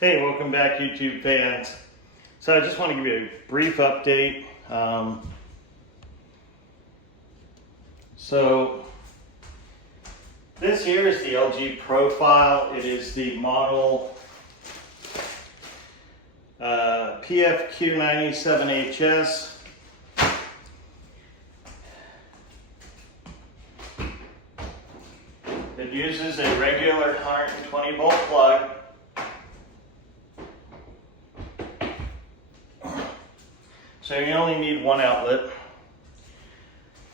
Hey, welcome back, YouTube fans. So I just want to give you a brief update. So this here is the LG Profile. It is the model PFQ97HS. It uses a regular 120 volt plug. So you only need one outlet.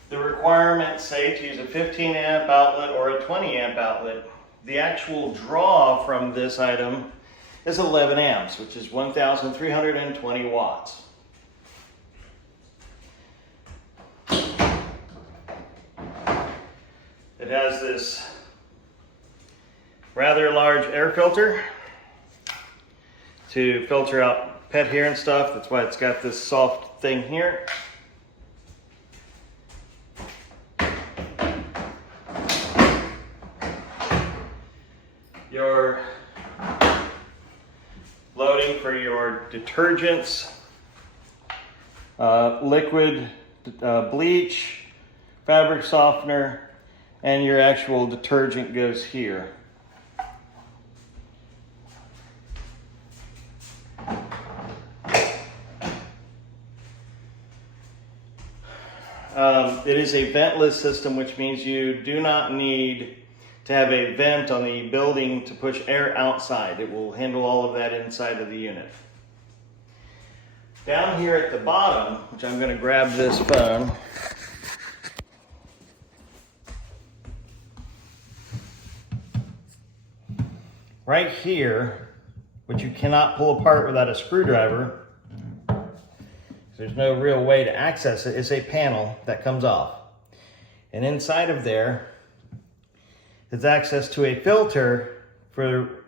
The requirements say to use a 15 amp outlet or a 20 amp outlet. The actual draw from this item is 11 amps, which is 1,320 watts. It has this rather large air filter to filter out pet hair and stuff. That's why it's got this soft thing here. Your loading for your detergents, liquid bleach, fabric softener, and your actual detergent goes here. It is a ventless system, which means you do not need to have a vent on the building to push air outside. It will handle all of that inside of the unit. Down here at the bottom, which I'm going to grab this phone, right here, which you cannot pull apart without a screwdriver, there's no real way to access it, is a panel that comes off. And inside of there is access to a filter for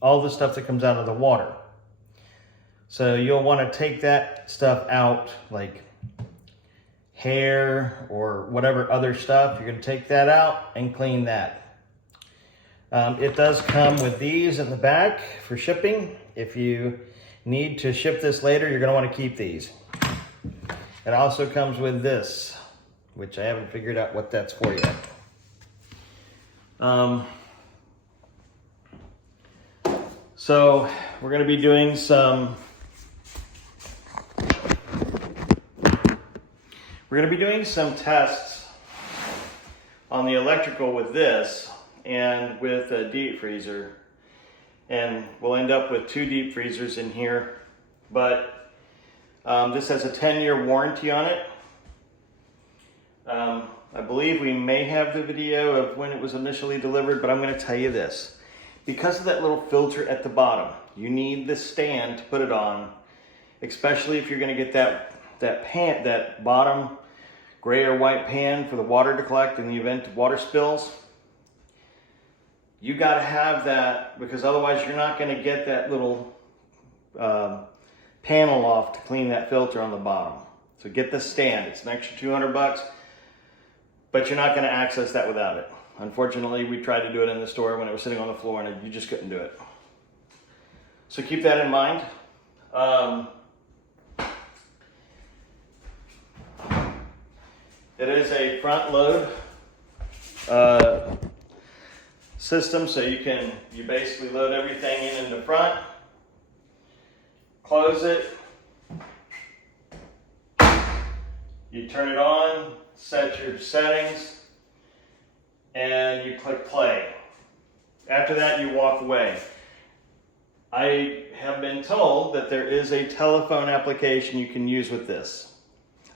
all the stuff that comes out of the water. So you'll want to take that stuff out, like hair or whatever other stuff. You're going to take that out and clean that. It does come with these in the back for shipping. If you need to ship this later, you're going to want to keep these. It also comes with this, which I haven't figured out what that's for yet. So we're going to be doing some tests on the electrical with this and with a deep freezer, and we'll end up with 2 deep freezers in here, but this has a 10-year warranty on it. I believe we may have the video of when it was initially delivered, but I'm going to tell you this. Because of that little filter at the bottom, you need the stand to put it on, especially if you're going to get that bottom gray or white pan for the water to collect in the event of water spills. You got to have that, because otherwise you're not going to get that little panel off to clean that filter on the bottom. So get the stand. It's an extra 200 bucks, but you're not going to access that without it. Unfortunately, we tried to do it in the store when it was sitting on the floor and you just couldn't do it. So keep that in mind. It is a front load system, so you basically load everything in the front, close it, you turn it on, set your settings, and you click play. After that, you walk away. I have been told that there is a telephone application you can use with this.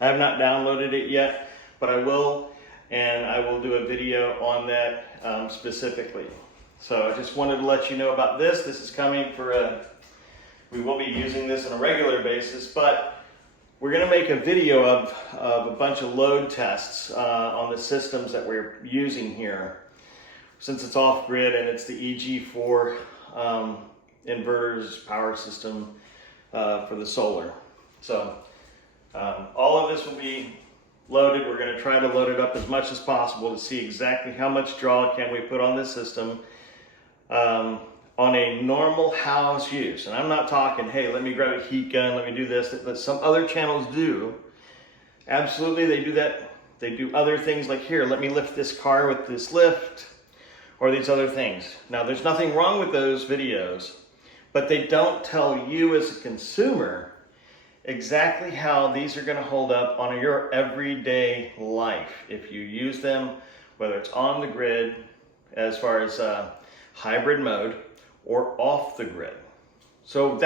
I have not downloaded it yet, but I will, and I will do a video on that specifically. So I just wanted to let you know about this. This is coming we will be using this on a regular basis, but we're going to make a video of a bunch of load tests on the systems that we're using here. Since it's off-grid and it's the EG4 inverters power system for the solar. So all of this will be loaded. We're going to try to load it up as much as possible to see exactly how much draw can we put on this system. on a normal house use, and I'm not talking, hey, let me grab a heat gun, let me do this, that some other channels do. Absolutely, they do that. They do other things like, here, let me lift this car with this lift, or these other things. Now, there's nothing wrong with those videos, but they don't tell you as a consumer exactly how these are going to hold up on your everyday life if you use them, whether it's on the grid as far as hybrid mode or off the grid. So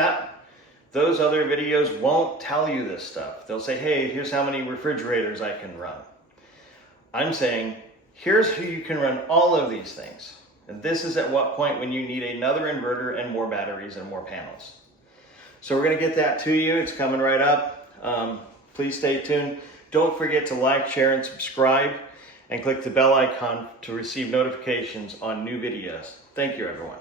those other videos won't tell you this stuff. They'll say, hey, here's how many refrigerators I can run. I'm saying, here's who you can run all of these things. And this is at what point when you need another inverter and more batteries and more panels. So we're going to get that to you. It's coming right up. Please stay tuned. Don't forget to like, share, and subscribe, and click the bell icon to receive notifications on new videos. Thank you, everyone.